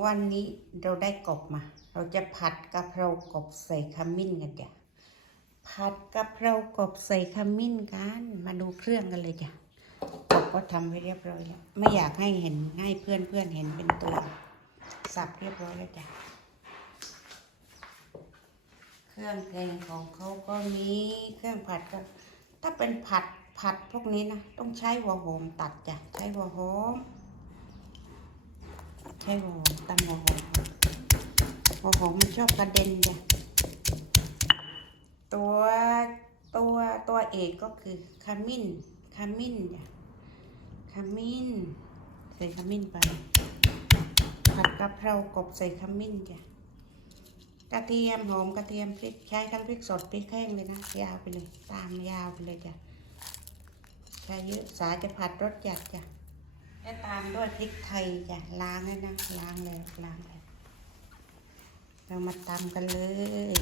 วันนี้เราได้กบมา เราจะผัดกะเพรากบใส่ขมิ้นกันจ้ะ ผัดกะเพรากบใส่ขมิ้นกัน มาดูเครื่องกันเลยจ้ะกบก็ทำไว้เรียบร้อยแล้ว ไม่อยากให้เห็นให้เพื่อนเพื่อนเห็นเป็นตัว สับเรียบร้อยแล้วจ้ะ เครื่องแกงของเขาก็มีเครื่องผัดก็ ถ้าเป็นผัดผัดพวกนี้นะ ต้องใช้หัวหอมตัดจ้ะ ใช้หัวหอม ใช้หัวหอมตำหัวหอมหัวหอมมันชอบกระเด็นจ้ะตัวตัวตัวเอกก็คือขมิ้นขมิ้นจ้ะขมิ้น ใส่ขมิ้นไปผัดกะเพรากบใส่ขมิ้นจ้ะกระเทียมหอมกระเทียมพริกใช้ทั้งพริกสดพริกแห้งเลยนะยาวไปเลย ตามยาวไปเลยจ้ะใช้เยอะสาจะผัดรสจัดจ้ะ และตามด้วยพริกไทยจ้ะล้างให้นะล้างเลยล้างเลยเรามาตำกันเลย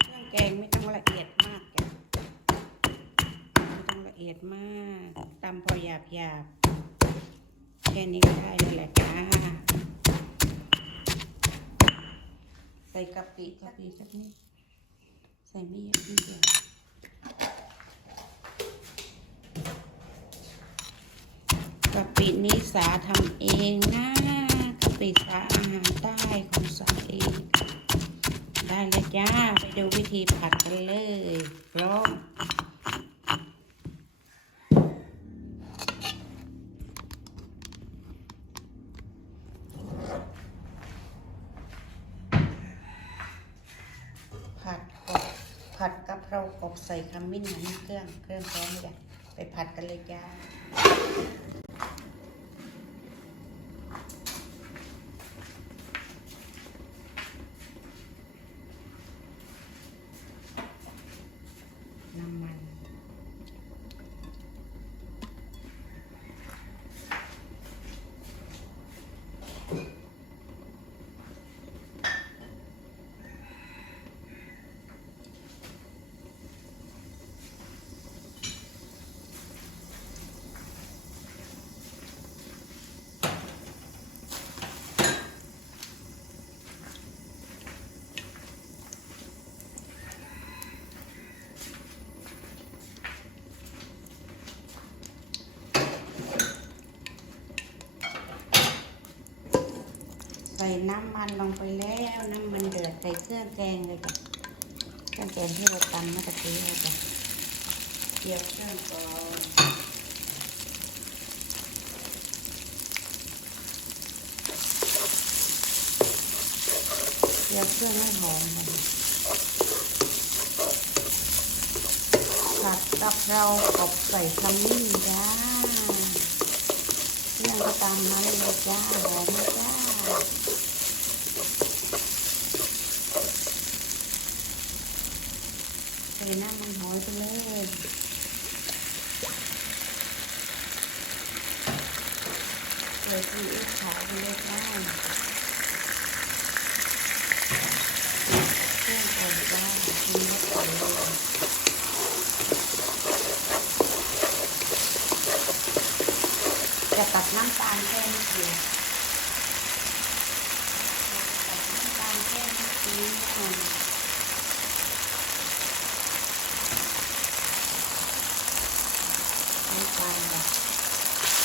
เครื่องแกงไม่ต้องละเอียดมากจ้ะไม่ต้องละเอียดมากตำพอหยาบหยาบแค่นี้ก็ได้แล้วแหละจ้า ใส่กะปิกะปิสักนิดใส่ไม่เยอะนิดเดียวกะปินี้สาทำเองนะกะปิสาอาหารใต้ของสาเองได้เลยจ้า ไปดูวิธีผัดกันเลยพร้อม ผัดกบผัดกะเพรากบใส่ขมิ้นนะนี่เครื่อง เครื่องพร้อมเลยไปผัดกันเลยจ้า ใส่น้ำมันลงไปแล้วน้ำมันเดือดใส่เครื่องแกงเลยจ้ะเครื่องแกงที่เราตำเมื่อกี้เลยจ้ะเกี่ยวเครื่องก่อนเกี่ยวเครื่องให้หอมเลยผัดกะเรากบใส่ขมิ้นจ้าเครื่องก็ตามนั้นเลยจ้าหอมไหมจ้า ใส่ น้ำมันหอยไปเลยใส่ซีอิ๊วขาวไปเลยจ้าเครื่องก่อนจ้ามีรสใส่เลยจะตัดน้ำตาลแค่นิดเดียวตัดน้ำตาลแค่นิดเดียว น้ำตาลแบบ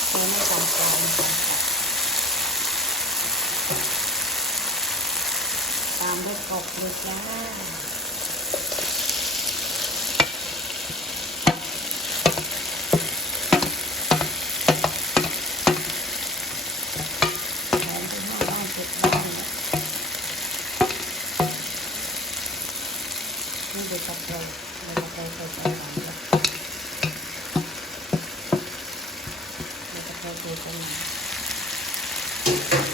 ใช้น้ำตาลทรายในการผัด ตามด้วยกบเลยจ้าแทนที่ห้าบ้านเจ็ดบ้านเนี่ยนี่เด็กกระเราเราจะไปใส่ใส่หลังแล้วเราจะพอเทกันหน่อ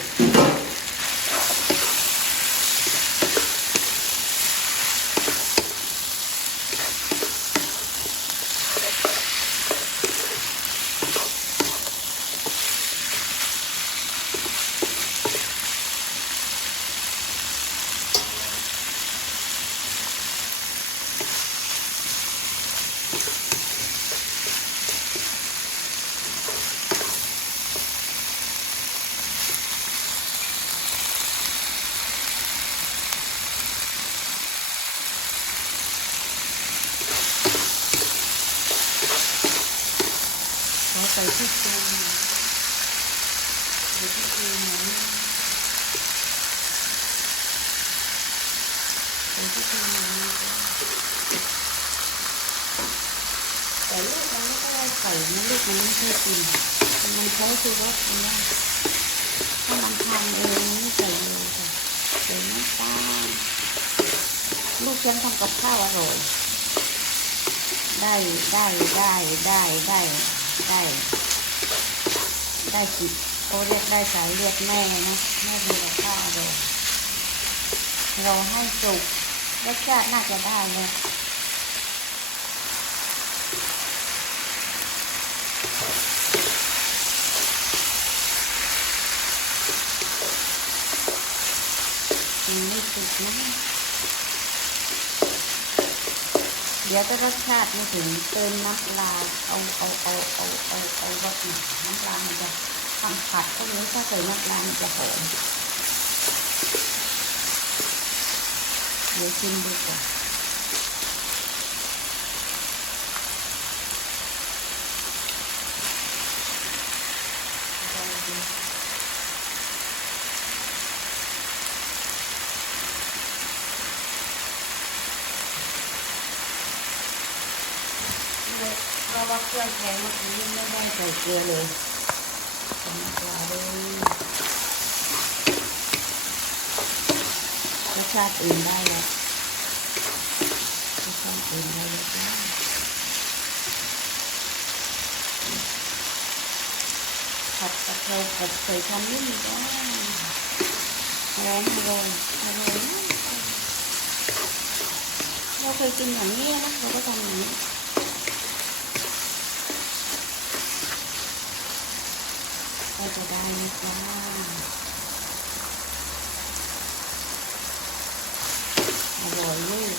แต่ลูกมันไม่ได้ใส่นะลูกมันไม่เคยกินมันใช้คือรสมันได้ถ้ามันทำเองไม่ใส่เลยค่ะใส่น้ำตาลลูกฉันทำกับข้าวอร่อย ได้ได้ได้ได้ได้ได้ได้สิบ เขาเรียกได้สายเลือดแม่นะแม่ดีกับข้าวเลยเราให้สุกรสชาติน่าจะได้เลยยังไม่สุกนะเดี๋ยวถ้ารสชาติไม่ถึงเติมน้ำปลาเอาเอาเอาเอาเอาเอารสหน่น้ำปลามันจะ ทำผัดพวกนี้ถ้าใส่น้ำปลามันจะหอมเดี๋ยวชิมดูก่อนเพราะว่าเครื่องแกงเมื่อกี้ไม่ได้ใส่เกลือเลยใส่น้ำปลาเลยรส ชาติอื่นได้แล้วรสชาติอื่นได้แล้วผัดกะเพรากบใส่ขมิ้นจ้หอมอร่อยอร่อยมเราเคยกินอย่างนี้นะเราก็ทำอย่างนี้ก็จะได้นะจ๊ะอร่อย ลูก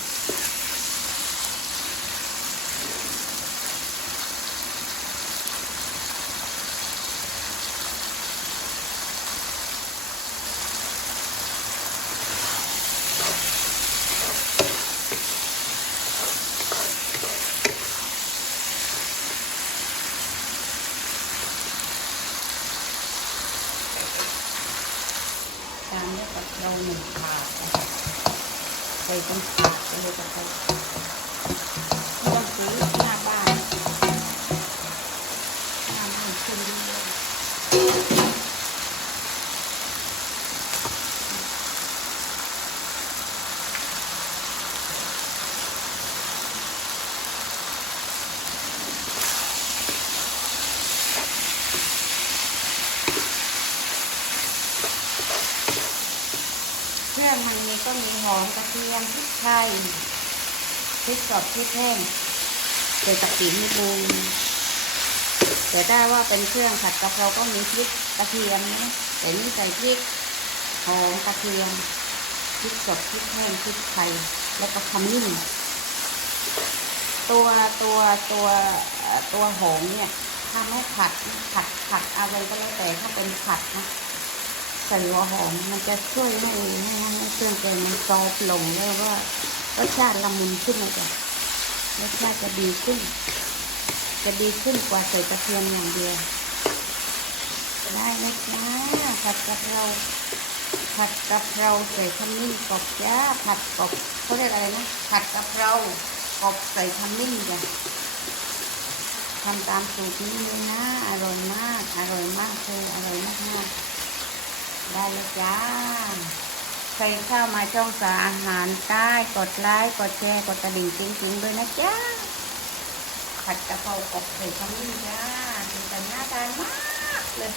ตามด้วยกับเราหนึ่งถาดนะคะ ใส่เป็นถาดไปเลยกับเราไม่ต้องซื้อหน้าบ้านหน้าบ้านขึ้นเรื่อยเค รื่องมันมีก็มีหอมกระเทียมพริกไทยพริกสดพริกแห้งใส่ตะกิ่นิดนึงแต่ถ้าว่าเป็นเครื่องผัดกะเพราก็มีพริกกระเทียมนะแต่นี่ใส่พริกหอมกระเทียมพริกสดพริกแห้งพริกไทยแล้วก็ขมิ้นตัวตัวตัวตัวหอมเนี่ยถ้าไม่ผัดผัดผัดอะไรก็แล้วแต่ถ้าเป็นผัดนะ ใส่หัวหอมมันจะช่วยให้ให้ให้เครื่องแกงมันซอฟลงแล้วว่ารสชาติละมุนขึ้นนะจ๊ะรสชาติจะดีขึ้น จะดีขึ้นกว่าใส่กระเทียมอย่างเดียวได้เลยจ้าผัดกะเพราผัดกะเพราใส่ขมิ้นกรอบจ้าผัดกรอบเขาเรียกอะไรนะผัดกะเพรากรอบใส่ขมิ้นจ้ะทำตามสูตรนี้เลยนะ อร่อยมาก อร่อยมากเลยอร่อยมากมากๆ ได้ เลยจ้า ใครเข้ามาช่องสาอาหารใต้กดไลค์กดแชร์กดกระดิ่งจริงๆด้วยนะจ้าผัดกะเพรากบเผ็ดขมิ้นจ้าดูแต่หน้าตามากเลย